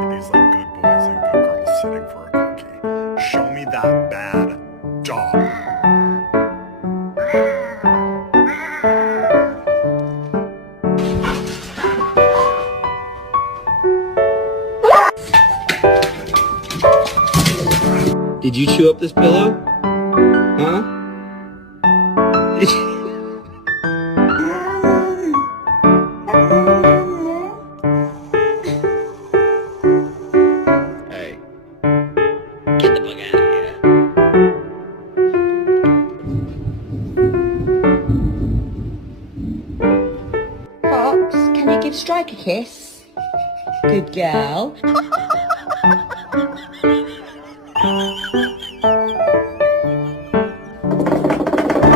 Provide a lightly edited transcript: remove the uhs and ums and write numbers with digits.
These like good boys and good girls sitting for a cookie. Show me that bad dog. Did you chew up this pillow? Huh? Hey. Get the fuck out of here. Fox, can you give Strike a kiss? Good girl.